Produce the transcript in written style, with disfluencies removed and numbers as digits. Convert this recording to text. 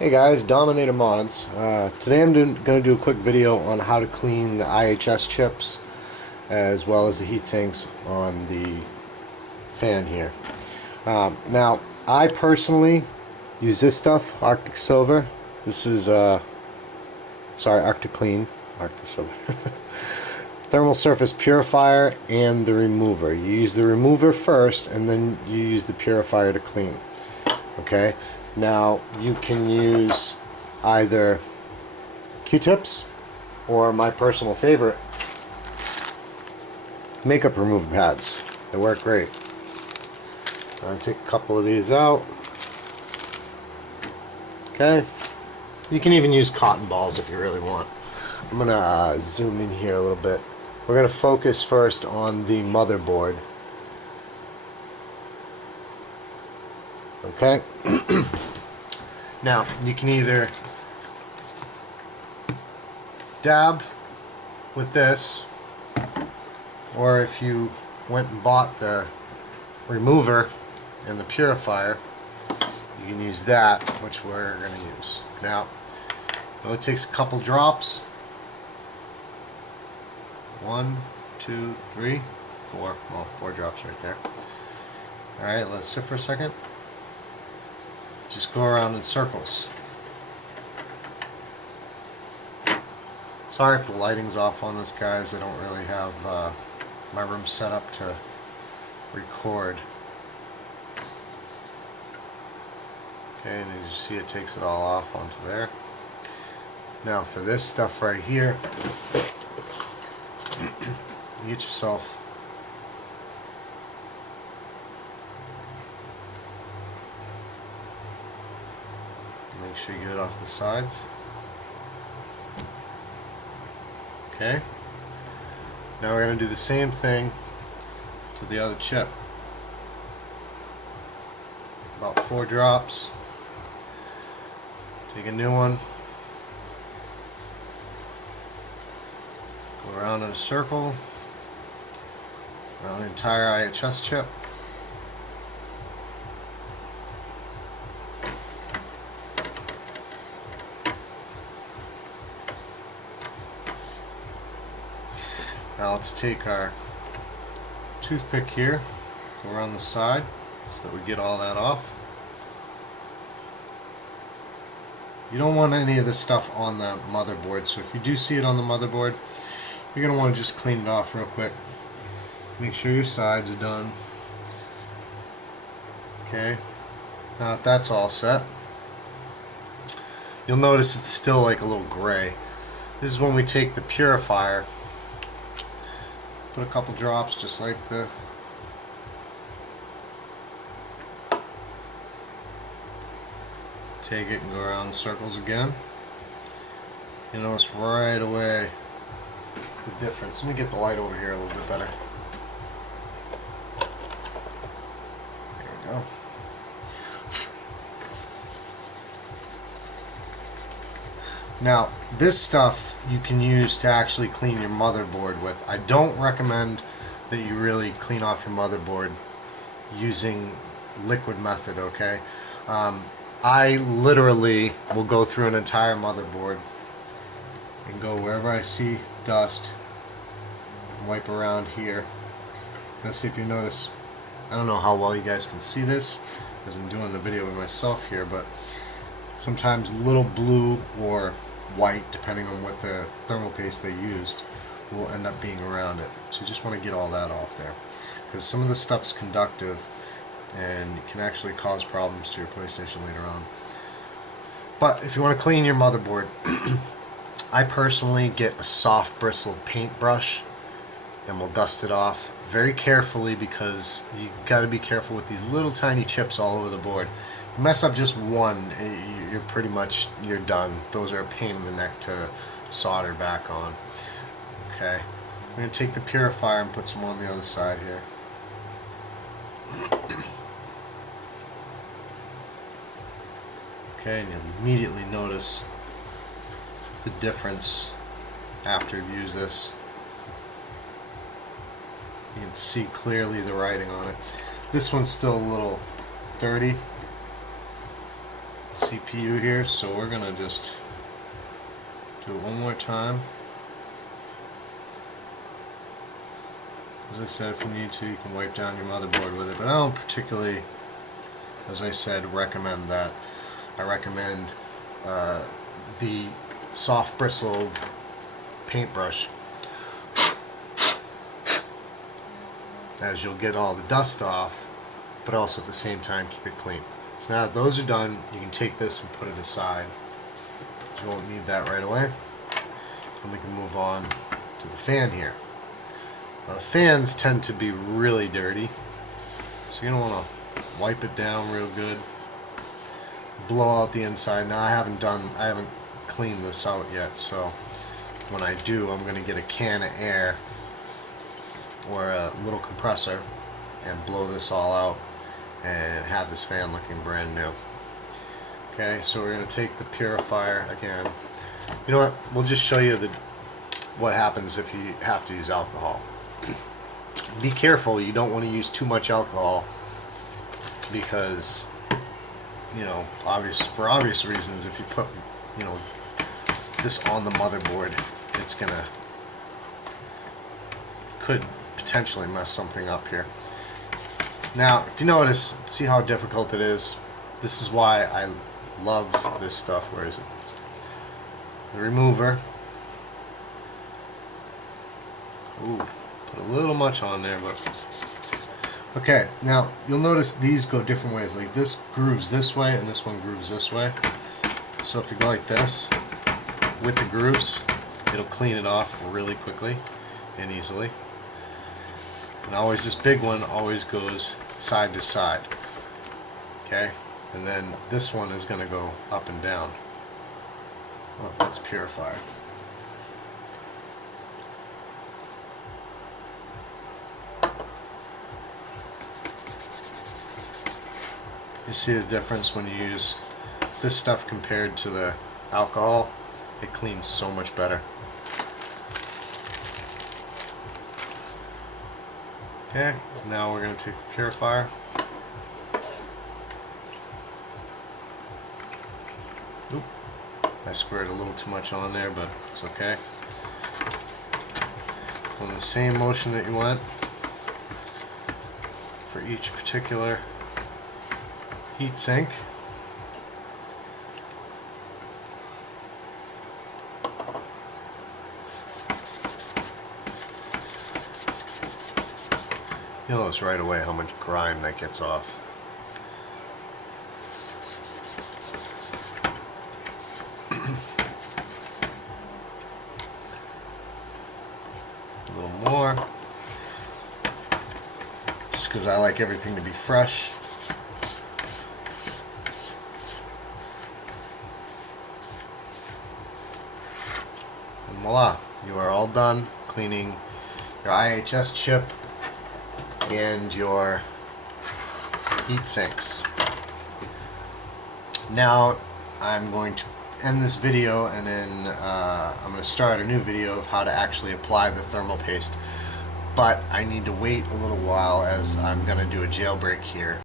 Hey guys, Dominator Mods. Today I'm going to do a quick video on how to clean the IHS chips as well as the heat sinks on the fan here. Now, I personally use this stuff, Arctic Silver. This is, sorry, Arctic Clean, Arctic Silver. Thermal Surface Purifier and the remover. You use the remover first and then you use the purifier to clean. Okay? Now you can use either Q-tips or my personal favorite, makeup remover pads. They work great. I'll take a couple of these out. Okay. You can even use cotton balls if you really want. I'm gonna zoom in here a little bit. We're gonna focus first on the motherboard. Okay. Now, you can either dab with this, or if you went and bought the remover and the purifier, you can use that, which we're going to use. Now, it only takes a couple drops. 1, 2, 3, 4. Well, 4 drops right there. Alright, let's sit for a second. Just go around in circles. Sorry if the lighting's off on this, guys. I don't really have my room set up to record. Okay, and as you see, it takes it all off onto there. Now for this stuff right here, you get yourself make sure you get it off the sides. Okay. Now we're going to do the same thing to the other chip. About 4 drops. Take a new one. Go around in a circle. Around the entire IHS chip. Now let's take our toothpick here, go around the side so that we get all that off. You don't want any of this stuff on the motherboard, so if you do see it on the motherboard, you're going to want to just clean it off real quick. Make sure your sides are done. Okay, now that that's all set, you'll notice it's still like a little gray. This is when we take the purifier. Put a couple drops just like the take it and go around in circles again. You notice right away the difference. Let me get the light over here a little bit better. There we go. Now this stuff you can use to actually clean your motherboard with. I don't recommend that you really clean off your motherboard using liquid method, okay? I literally will go through an entire motherboard and go wherever I see dust and wipe around here. Let's see if you notice. I don't know how well you guys can see this because I'm doing the video with myself here, but sometimes little blue or white, depending on what the thermal paste they used, will end up being around it. So you just want to get all that off there, because some of the stuff's conductive and it can actually cause problems to your PlayStation later on. But if you want to clean your motherboard, I personally get a soft bristled paintbrush and we'll dust it off very carefully, because you got to be careful with these little tiny chips all over the board. You mess up just one, you're pretty much, you're done. Those are a pain in the neck to solder back on. Okay, I'm going to take the purifier and put some on the other side here. Okay, and you'll immediately notice the difference after you've used this. You can see clearly the writing on it. This one's still a little dirty. CPU here, so we're gonna just do it one more time. As I said, if you need to, you can wipe down your motherboard with it, but I don't particularly, as I said, recommend that. I recommend the soft bristled paintbrush, as you'll get all the dust off, but also at the same time keep it clean. So now that those are done, you can take this and put it aside. You won't need that right away. And we can move on to the fan here. Now the fans tend to be really dirty, so you're going to want to wipe it down real good. Blow out the inside. Now I haven't cleaned this out yet, so when I do, I'm going to get a can of air or a little compressor and blow this all out and have this fan looking brand new. Okay, so we're going to take the purifier again. You know what? We'll just show you what happens if you have to use alcohol. Be careful, you don't want to use too much alcohol because, you know, for obvious reasons, if you put, you know, this on the motherboard, it's could potentially mess something up here. Now, if you notice, see how difficult it is? This is why I love this stuff. Where is it? The remover. Ooh, put a little much on there, but okay. Now you'll notice these go different ways. Like this grooves this way, and this one grooves this way. So if you go like this with the grooves, it'll clean it off really quickly and easily. And always, this big one always goes side to side. Okay, and then this one is going to go up and down. Well, that's purifier. You see the difference when you use this stuff compared to the alcohol? It cleans so much better. Okay, now we're going to take the purifier. Oop, I squared a little too much on there, but it's okay. On the same motion that you went for each particular heat sink. You'll notice right away how much grime that gets off. A little more, just because I like everything to be fresh. And voila, you are all done cleaning your IHS chip and your heat sinks. Now I'm going to end this video, and then I'm going to start a new video of how to actually apply the thermal paste. But I need to wait a little while, as I'm going to do a jailbreak here.